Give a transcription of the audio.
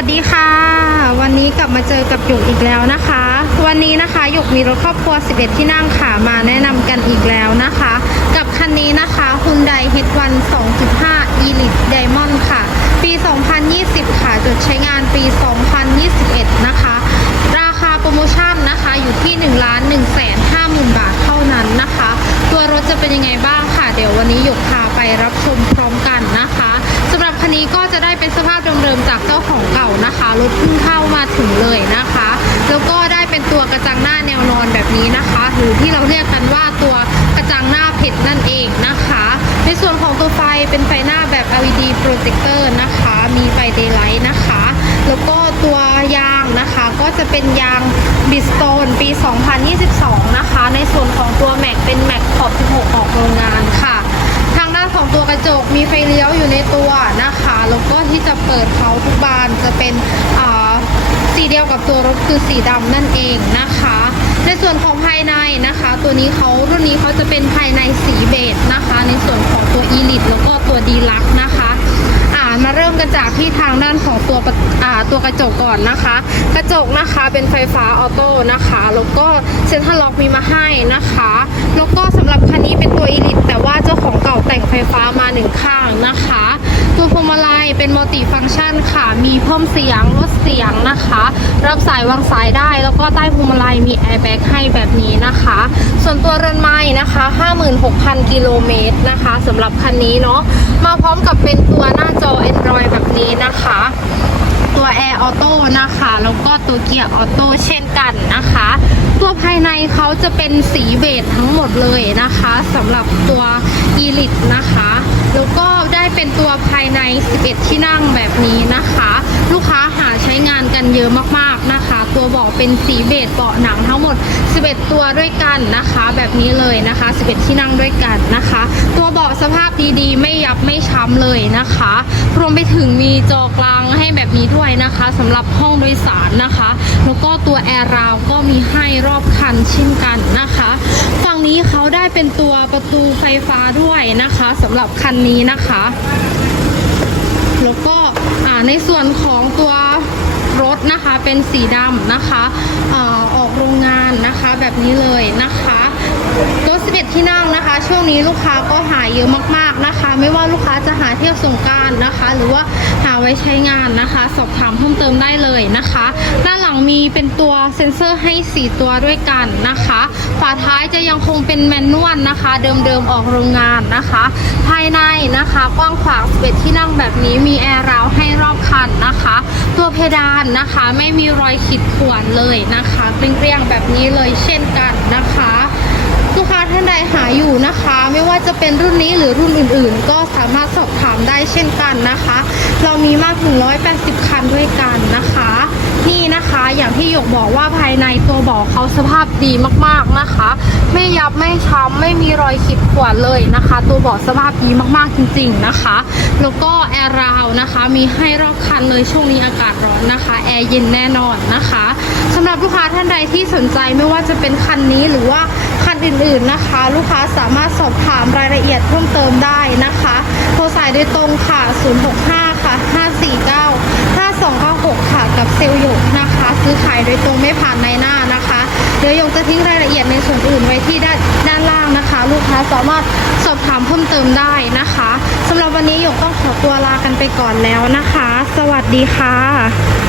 ัสดีค่ะ วันนี้กลับมาเจอกับหยกอีกแล้วนะคะ วันนี้นะคะหยกมีรถครอบครัว 11 ที่นั่งค่ะมาแนะนำกันอีกแล้วนะคะ กับคันนี้นะคะ Hyundai H1 2.5 Elite Diamond ค่ะ ปี 2020 ค่ะจดใช้งานปี 2021 นะคะ ราคาโปรโมชั่นนะคะอยู่ที่ 1 1 5 0 0 0 0 บาทเท่านั้นนะคะ ตัวรถจะเป็นยังไงบ้างค่ะ เดี๋ยววันนี้หยกพาไปรับชมพร้อมกันนะคะสำหรับคั นี้ก็จะได้เป็นสภาพเดิมๆจากเจ้าของเก่านะคะรถเพิ่งเข้ามาถึงเลยนะคะ แล้วก็ได้เป็นตัวกระจังหน้าแนวนอนแบบนี้นะคะ หรือที่เราเรียกกันว่าตัวกระจังหน้าเพชรนั่นเองนะคะ ในส่วนของตัวไฟเป็นไฟหน้าแบบ LED projector นะคะ มีไฟ daylight นะคะ แล้วก็ตัวยางนะคะก็จะเป็นยางบิสโตนปี 2022 นะคะ ในส่วนของตัวแม็กเป็นแม็กขอบ 16 ออกโรงงานค่ะ ของตัวกระจกมีไฟเลี้ยวอยู่ในตัวนะคะ แล้วก็ที่จะเปิดเขาทุกบานจะเป็นสีเดียวกับตัวรถคือสีดำนั่นเองนะคะ ในส่วนของภายในนะคะ ตัวนี้เขารุ่นนี้เขาจะเป็นภายในสีเบจนะคะ ในส่วนของตัว e l i t แล้วก็ตัวดีลักนะคะมาเริ่มกันจากที่ทางด้านของตัวตัวกระจกก่อนนะคะ กระจกนะ เป็นไฟฟ้าออโต้นะคะ แล้วก็เซ็นทรัลล็อกมีมาให้นะคะ แล้วก็สำหรับคันนี้เป็นตัวอีลิตแต่ว่าเจ้าของเก่าแต่งไฟฟ้ามาหนึ่งข้างนะคะ ตัวพวงมาลัยเป็นมัลติฟังก์ชันค่ะ มีเพิ่มเสียงลดเสียงนะคะ รับสายวางสายได้ แล้วก็ใต้พวงมาลัยมีแอร์แบ็กให้แบบนี้นะคะ ส่วนตัวเรือนไม้นะคะ 56,000 กิโลเมตรนะคะสำหรับคันนี้เนาะมาพร้อมกับเป็นตัวหน้าจอ Android แบบนี้นะคะ ตัว Air Auto นะคะแล้วก็ตัวเกียร์ออโต้เช่นกันนะคะ ตัวภายในเขาจะเป็นสีเบจทั้งหมดเลยนะคะสำหรับตัว Elite นะคะแล้วก็ได้เป็นตัวภายใน 11 ที่นั่งแบบนี้นะคะ ลูกค้าหาใช้งานกันเยอะมากๆนะคะ ตัวเบาะเป็นสีเบจเบาะหนังทั้งหมด 11 ตัวด้วยกันนะคะ แบบนี้เลยนะคะ 11 ที่นั่งด้วยกันนะคะ ตัวเบาะสภาพดีๆ ไม่ยับไม่ช้ำเลยนะคะ รวมไปถึงมีจอกลางให้แบบ นี้ด้นะคะสำหรับห้องโดยสารนะคะ แล้วก็ตัวแอร์ราวก็มีให้รอบคันเช่นกันนะคะฝั่งนี้เขาได้เป็นตัวประตูไฟฟ้าด้วยนะคะสำหรับคันนี้นะคะแล้วก็ในส่วนของตัวรถนะคะเป็นสีดำนะคะอออกโรงงานนะคะแบบนี้เลยนะคะ ตัว11 ที่นั่งนะคะ ช่วงนี้ลูกค้าก็หาเยอะมากๆนะคะ ไม่ว่าลูกค้าจะหาเที่ยวสงการนะคะ หรือว่าหาไว้ใช้งานนะคะ สอบถามเพิ่มเติมได้เลยนะคะ ด้านหลังมีเป็นตัวเซ็นเซอร์ให้ 4 ตัวด้วยกันนะคะ ฝาท้ายจะยังคงเป็นแมนนวลนะคะ เดิมๆออกโรงงานนะคะ ภายในนะคะกว้างขวาง11ที่นั่งแบบนี้มีแอร์ราวให้รอบคันนะคะ ตัวเพดานนะคะ ไม่มีรอยขีดข่วนเลยนะคะเกลี้ยงๆแบบนี้เลยเช่นกัน ลูกค้าท่านใดหาอยู่นะคะ ไม่ว่าจะเป็นรุ่นนี้หรือรุ่นอื่นๆ ก็สามารถสอบถามได้เช่นกันนะคะ เรามีมากถึง 180 คันด้วยกันนะคะ นี่นะคะอย่างที่หยกบอกว่าภายในตัวเบอกเขาสภาพดีมากๆนะคะ ไม่ยับไม่ช้ำไม่มีรอยขีดข่วนเลยนะคะ ตัวเบาะสภาพดีมากๆจริง ๆนะคะ แล้วก็แอร์ราวนะคะมีให้รอบคันเลยช่วงนี้อากาศร้อนนะคะแอร์เย็นแน่นอนนะคะสำหรับลูกค้าท่านใดที่สนใจไม่ว่าจะเป็นคันนี้หรือว่า อื่น ๆนะคะ ลูกค้าสามารถสอบถามรายละเอียดเพิ่มเติมได้นะคะโทรสายโดยตรงค่ะ 065 ค่ะ 549 5296 ค่ะ กับเซลล์หยกนะคะ ซื้อขายโดยตรงไม่ผ่านในหน้านะคะ เดี๋ยวยกจะทิ้งรายละเอียดในส่วนอื่นไว้ที่ด้านด้านล่างนะคะ ลูกค้าสามารถสอบถามเพิ่มเติมได้นะคะสำหรับวันนี้หยกต้องขอตัวลากันไปก่อนแล้วนะคะ สวัสดีค่ะ